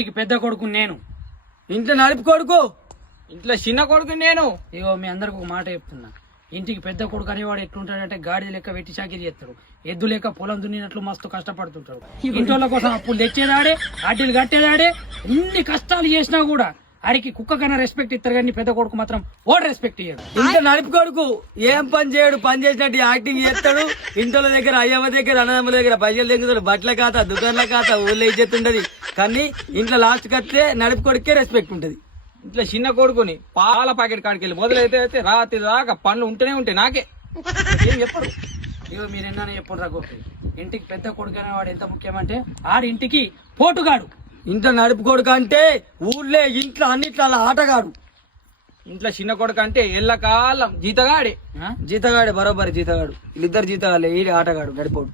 ఇంటికి పెద్ద కొడుకు నేను. ఇంట్లో నడుపు కొడుకు, ఇంట్లో చిన్న కొడుకు నేను. ఇగో మీ అందరికి ఒక మాట చెప్తున్నా, ఇంటికి పెద్ద కొడుకు అనేవాడు ఎట్లుంటాడంటే గాడిద లెక్క వెట్టి చాకిరి చేస్తాడు, ఎద్దు లెక్క పొలం దున్నినట్లు మస్తు కష్టపడుతుంటాడు. ఇంటోళ్ళ కోసం అప్పులు తెచ్చేదాడే, అడ్డీలు కట్టేదాడే, ఇన్ని కష్టాలు చేసినా కూడా ఆడికి కుక్క కన్నా రెస్పెక్ట్ ఇస్తారు, కానీ పెద్ద కొడుకు మాత్రం ఓడి రెస్పెక్ట్ ఇయ్యాడు. ఇంట్లో నడుపు కొడుకు ఏం పని చేయడు, పని చేసినట్టు యాక్టింగ్ చేస్తాడు. ఇంట్లో దగ్గర అయ్యమ్మ దగ్గర అన్నదమ్ముల దగ్గర పైసలు తెగుతాడు, బట్టల ఖాతా దుకాణాల ఖాతా ఊళ్ళో ఇజ్జత్ ఉంటది. కానీ ఇంట్లో లాస్ట్ కట్టే నడుపు కొడుకే రెస్పెక్ట్ ఉంటది. ఇంట్లో చిన్న కొడుకుని పాల ప్యాకెట్ కాడికి వెళ్ళి మొదలైతే రాత్రి దాకా పనులు ఉంటూనే ఉంటాయి నాకే. ఏం చెప్పడు. ఇగో మీరు ఎన్నో చెప్పండి రా గోపి, ఇంటికి పెద్ద కొడుకు అనేవాడు ఎంత ముఖ్యమంటే ఆడింటికి పోటుగాడు. ఇంట్లో నడుపు కొడుకు అంటే ఊళ్ళో ఇంట్లో అన్నిట్లో అలా ఆటగాడు. ఇంట్లో చిన్న కొడుకు అంటే ఎల్లకాలం జీతగాడే. జీతగాడే, బరోబరి జీతగాడు. వీళ్ళిద్దరు జీతగాడే, ఈ ఆటగాడు నడిపోడు.